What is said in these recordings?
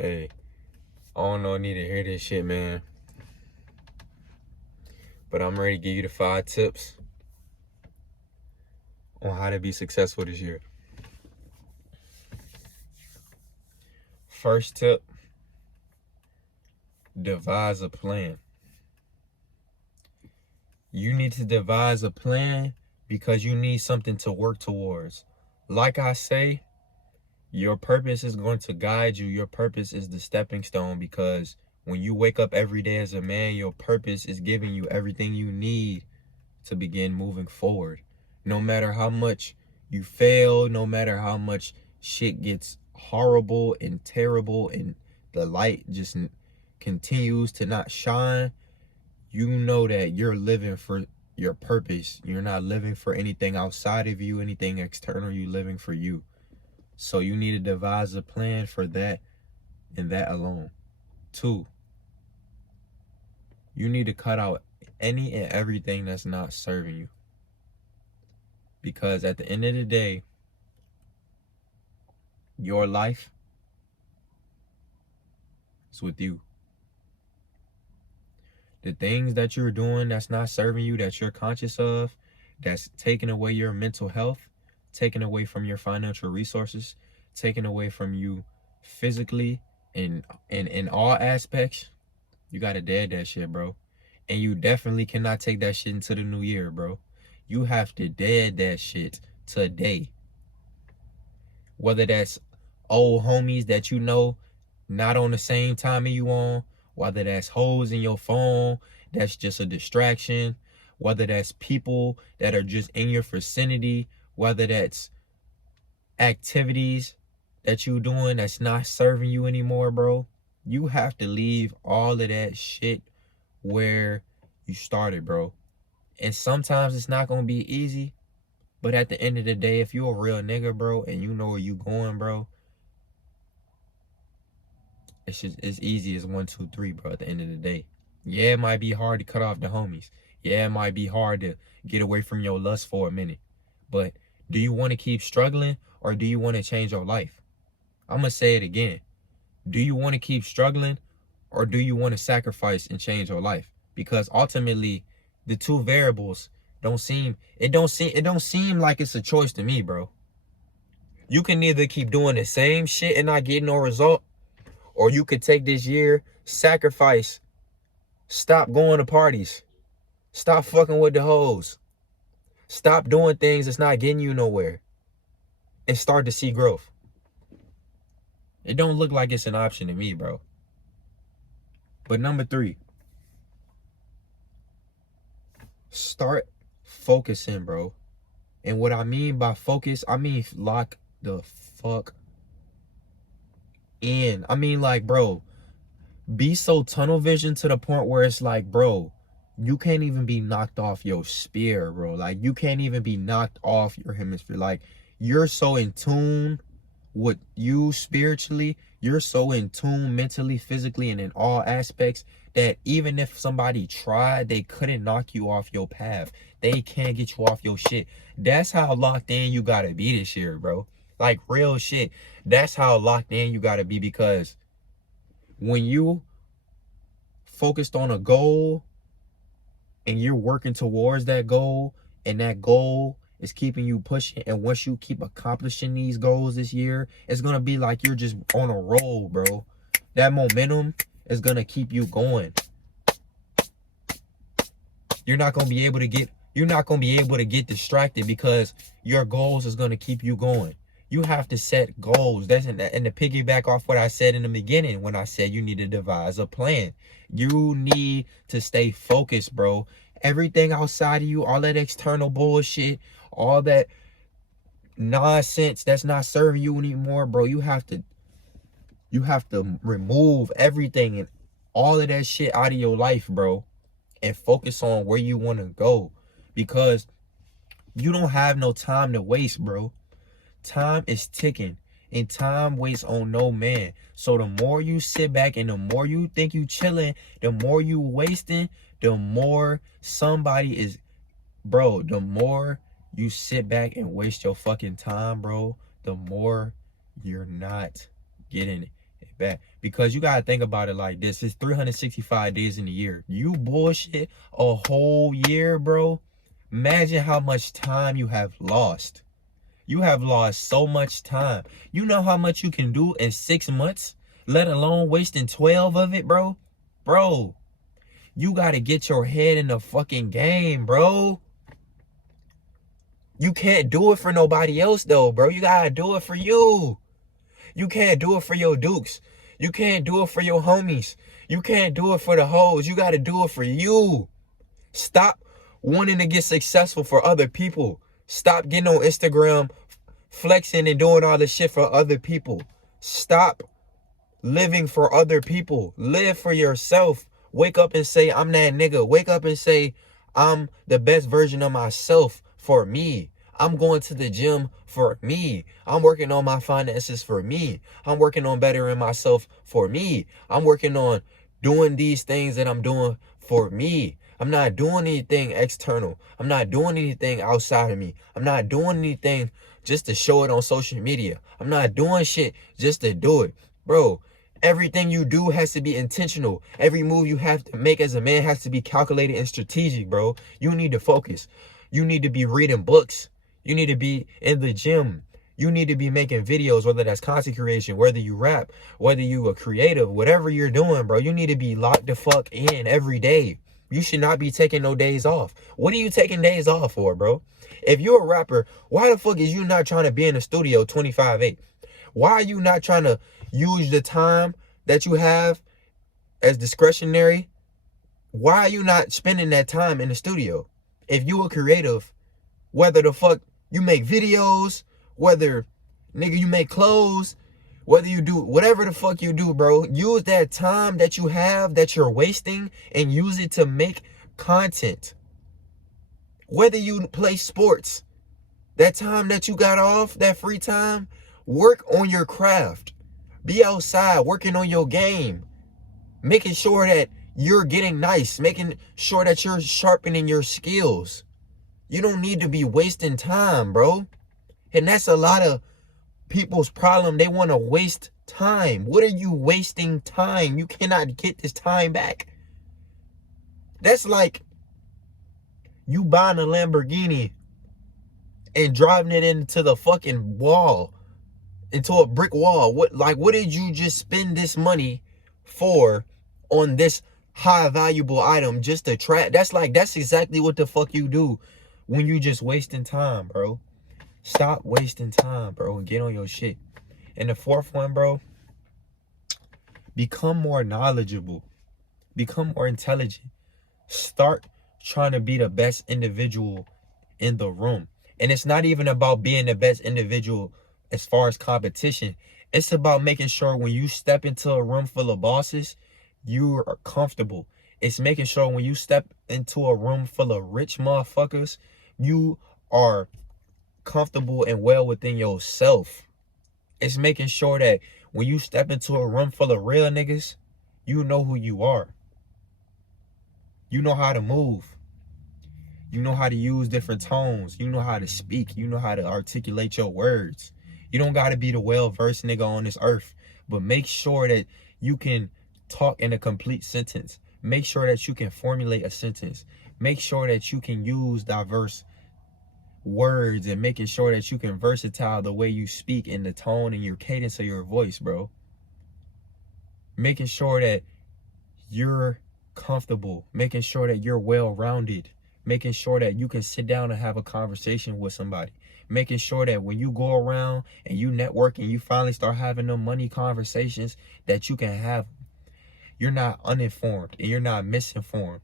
Hey, I don't know need to hear this shit, man. But I'm ready to give you the 5 tips on how to be successful this year. First tip, devise a plan. You need to devise a plan because you need something to work towards. Like I say, your purpose is going to guide you. Your purpose is the stepping stone, because when you wake up every day as a man, your purpose is giving you everything you need to begin moving forward. No matter how much you fail, no matter how much shit gets horrible and terrible and the light just continues to not shine, you know that you're living for your purpose. You're not living for anything outside of you, anything external. You're living for you. So you need to devise a plan for that and that alone. 2, you need to cut out any and everything that's not serving you. Because at the end of the day, your life is with you. The things that you're doing that's not serving you, that you're conscious of, that's taking away your mental health, taking away from your financial resources, taking away from you physically and in all aspects, you gotta dead that shit, bro. And you definitely cannot take that shit into the new year, bro. You have to dead that shit today. Whether that's old homies that you know not on the same time as you on, whether that's hoes in your phone, that's just a distraction, whether that's people that are just in your vicinity, whether that's activities that you doing that's not serving you anymore, bro. You have to leave all of that shit where you started, bro. And sometimes it's not gonna be easy, but at the end of the day, if you a real nigga, bro, and you know where you going, bro, it's just as easy as 1, 2, 3, bro, at the end of the day. Yeah, it might be hard to cut off the homies. Yeah, it might be hard to get away from your lust for a minute. But do you want to keep struggling, or do you want to change your life? I'm going to say it again. Do you want to keep struggling, or do you want to sacrifice and change your life? Because ultimately, the two variables don't seem like it's a choice to me, bro. You can either keep doing the same shit and not get no result, or you could take this year, sacrifice, stop going to parties, stop fucking with the hoes, stop doing things that's not getting you nowhere, and start to see growth. It don't look like it's an option to me, bro. But number 3, start focusing, bro. And what I mean by focus, I mean lock the fuck in. I mean, like, bro, be so tunnel vision to the point where it's like, bro, you can't even be knocked off your spear, bro. Like, you can't even be knocked off your hemisphere. Like, you're so in tune with you spiritually, you're so in tune mentally, physically, and in all aspects that even if somebody tried, they couldn't knock you off your path. They can't get you off your shit. That's how locked in you gotta be this year, bro. Like, real shit. That's how locked in you gotta be, because when you focused on a goal and you're working towards that goal, and that goal is keeping you pushing, and once you keep accomplishing these goals this year, it's gonna be like you're just on a roll, bro. That momentum is gonna keep you going. You're not gonna be able to get distracted, because your goals is gonna keep you going. You have to set goals. That's and to piggyback off what I said in the beginning when I said you need to devise a plan. You need to stay focused, bro. Everything outside of you, all that external bullshit, all that nonsense that's not serving you anymore, bro. You have to remove everything and all of that shit out of your life, bro, and focus on where you want to go, because you don't have no time to waste, bro. Time is ticking, and time waits on no man. So the more you sit back and the more you think you chilling, the more you wasting, the more somebody is, bro, the more you sit back and waste your fucking time, bro, the more you're not getting Bet. Because you gotta think about it like this. It's 365 days in a year. You bullshit a whole year, bro. Imagine how much time you have lost. You have lost so much time. You know how much you can do in 6 months, let alone wasting 12 of it, bro? Bro, you gotta get your head in the fucking game, bro. You can't do it for nobody else, though, bro. You gotta do it for you. You can't do it for your dukes. You can't do it for your homies. You can't do it for the hoes. You gotta do it for you. Stop wanting to get successful for other people. Stop getting on Instagram flexing and doing all this shit for other people. Stop living for other people. Live for yourself. Wake up and say, I'm that nigga. Wake up and say, I'm the best version of myself for me. I'm going to the gym for me. I'm working on my finances for me. I'm working on bettering myself for me. I'm working on doing these things that I'm doing for me. I'm not doing anything external. I'm not doing anything outside of me. I'm not doing anything just to show it on social media. I'm not doing shit just to do it. Bro, everything you do has to be intentional. Every move you have to make as a man has to be calculated and strategic, bro. You need to focus. You need to be reading books. You need to be in the gym. You need to be making videos, whether that's content creation, whether you rap, whether you are creative, whatever you're doing, bro. You need to be locked the fuck in every day. You should not be taking no days off. What are you taking days off for, bro? If you're a rapper, why the fuck is you not trying to be in the studio 25/8? Why are you not trying to use the time that you have as discretionary? Why are you not spending that time in the studio? If you are creative, whether the fuck you make videos, whether, nigga, you make clothes, whether you do whatever the fuck you do, bro, use that time that you have that you're wasting and use it to make content. Whether you play sports, that time that you got off, that free time, work on your craft. Be outside working on your game, making sure that you're getting nice, making sure that you're sharpening your skills. You don't need to be wasting time, bro. And that's a lot of people's problem. They want to waste time. What are you wasting time? You cannot get this time back. That's like you buying a Lamborghini and driving it into the fucking wall, into a brick wall. What did you just spend this money for on this high valuable item just to try? That's exactly what the fuck you do when you just wasting time, bro. Stop wasting time, bro, and get on your shit. And the fourth one, bro, become more knowledgeable. Become more intelligent. Start trying to be the best individual in the room. And it's not even about being the best individual as far as competition. It's about making sure when you step into a room full of bosses, you are comfortable. It's making sure when you step into a room full of rich motherfuckers, you are comfortable and well within yourself. It's making sure that when you step into a room full of real niggas, you know who you are. You know how to move. You know how to use different tones. You know how to speak. You know how to articulate your words. You don't got to be the well-versed nigga on this earth, but make sure that you can talk in a complete sentence. Make sure that you can formulate a sentence. Make sure that you can use diverse words and making sure that you can versatile the way you speak and the tone and your cadence of your voice, bro. Making sure that you're comfortable. Making sure that you're well-rounded. Making sure that you can sit down and have a conversation with somebody. Making sure that when you go around and you network and you finally start having them money conversations, that you can have them. You're not uninformed and you're not misinformed.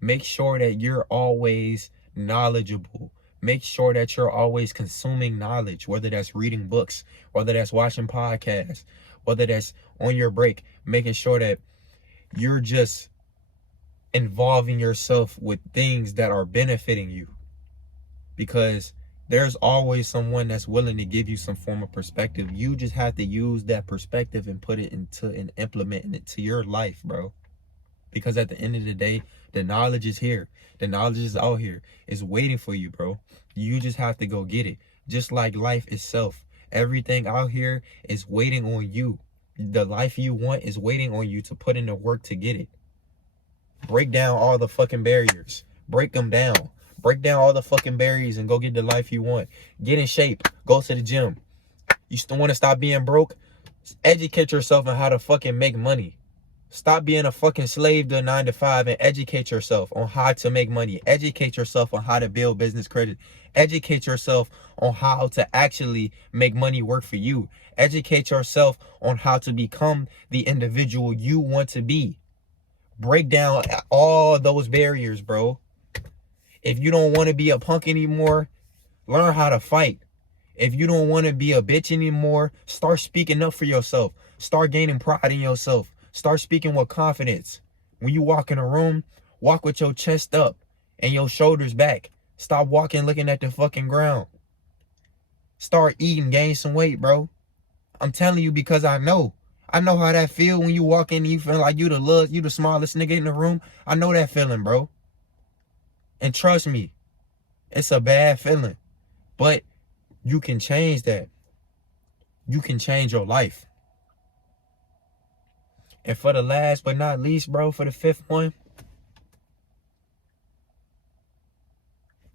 Make sure that you're always knowledgeable. Make sure that you're always consuming knowledge, whether that's reading books, whether that's watching podcasts, whether that's on your break. Making sure that you're just involving yourself with things that are benefiting you, because there's always someone that's willing to give you some form of perspective. You just have to use that perspective and put it into and implement it to your life, bro. Because at the end of the day, the knowledge is here. The knowledge is out here. It's waiting for you, bro. You just have to go get it. Just like life itself. Everything out here is waiting on you. The life you want is waiting on you to put in the work to get it. Break down all the fucking barriers. Break them down. Break down all the fucking barriers and go get the life you want. Get in shape. Go to the gym. You still want to stop being broke? Educate yourself on how to fucking make money. Stop being a fucking slave to a 9-to-5 and educate yourself on how to make money. Educate yourself on how to build business credit. Educate yourself on how to actually make money work for you. Educate yourself on how to become the individual you want to be. Break down all those barriers, bro. If you don't want to be a punk anymore, learn how to fight. If you don't want to be a bitch anymore, start speaking up for yourself. Start gaining pride in yourself. Start speaking with confidence. When you walk in a room, walk with your chest up and your shoulders back. Stop walking looking at the fucking ground. Start eating, gain some weight, bro. I'm telling you because I know. I know how that feel when you walk in and you feel like you the smallest nigga in the room. I know that feeling, bro. And trust me, it's a bad feeling. But you can change that. You can change your life. And for the last but not least, bro, for the fifth one,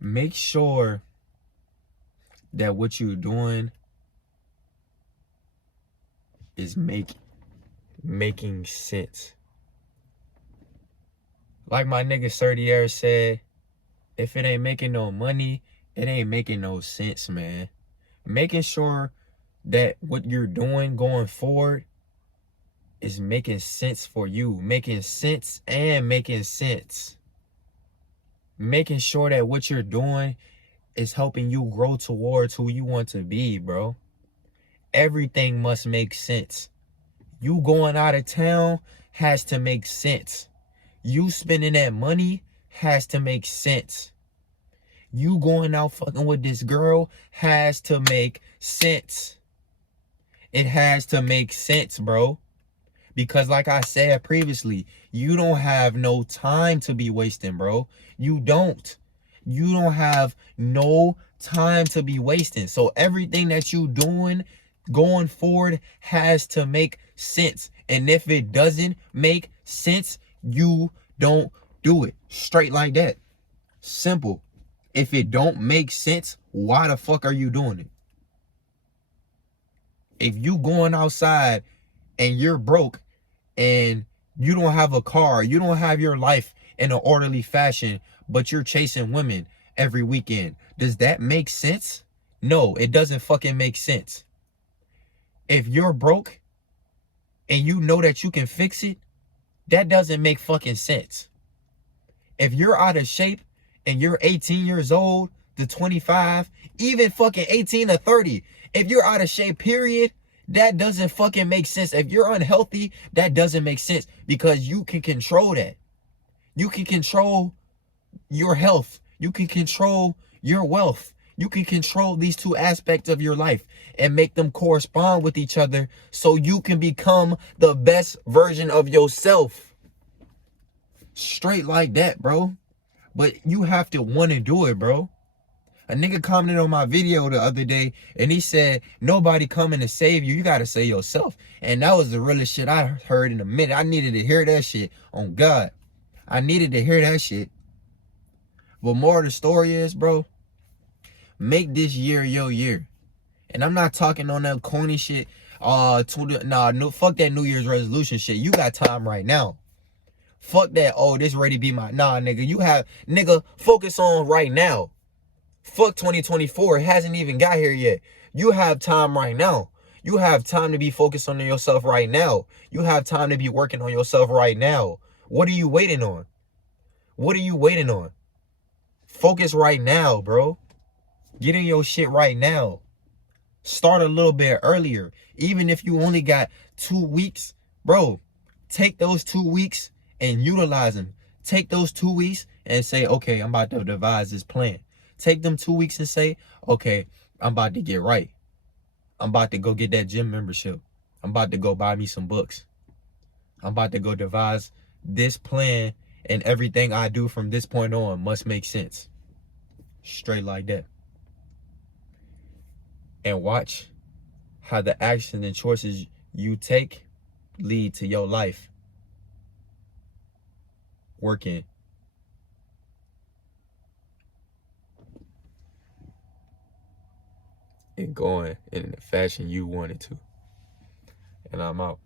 make sure that what you're doing is making sense. Like my nigga Sertier said, if it ain't making no money, it ain't making no sense, man. Making sure that what you're doing going forward is making sense for you. Making sense and making sense. Making sure that what you're doing is helping you grow towards who you want to be, bro. Everything must make sense. You going out of town has to make sense. You spending that money has to make sense. You going out fucking with this girl has to make sense. It has to make sense, bro. Because like I said previously, you don't have no time to be wasting, bro. You don't. You don't have no time to be wasting. So everything that you doing going forward has to make sense. And if it doesn't make sense, you don't do it. Straight like that. Simple. If it don't make sense, why the fuck are you doing it? If you going outside and you're broke and you don't have a car, you don't have your life in an orderly fashion, but you're chasing women every weekend, does that make sense? No, it doesn't fucking make sense. If you're broke and you know that you can fix it, that doesn't make fucking sense. If you're out of shape and you're 18 years old to 25, even fucking 18 to 30, if you're out of shape, period, that doesn't fucking make sense. If you're unhealthy, that doesn't make sense because you can control that. You can control your health. You can control your wealth. You can control these two aspects of your life and make them correspond with each other so you can become the best version of yourself. Straight like that, bro. But you have to want to do it, bro. A nigga commented on my video the other day and he said, nobody coming to save you. You got to save yourself. And that was the realest shit I heard in a minute. I needed to hear that shit on God. I needed to hear that shit. But more of the story is, bro, make this year your year. And I'm not talking on that corny shit. Fuck that New Year's resolution shit. You got time right now. Fuck that, oh, this ready to be my... Nah, nigga, focus on right now. Fuck 2024. It hasn't even got here yet. You have time right now. You have time to be focused on yourself right now. You have time to be working on yourself right now. What are you waiting on? What are you waiting on? Focus right now, bro. Get in your shit right now. Start a little bit earlier. Even if you only got 2 weeks, bro, take those 2 weeks and utilize them. Take those 2 weeks and say, okay, I'm about to devise this plan. Take them 2 weeks and say, okay, I'm about to get right. I'm about to go get that gym membership. I'm about to go buy me some books. I'm about to go devise this plan, and everything I do from this point on must make sense. Straight like that. And watch how the actions and choices you take lead to your life working and going in the fashion you want it to. And I'm out.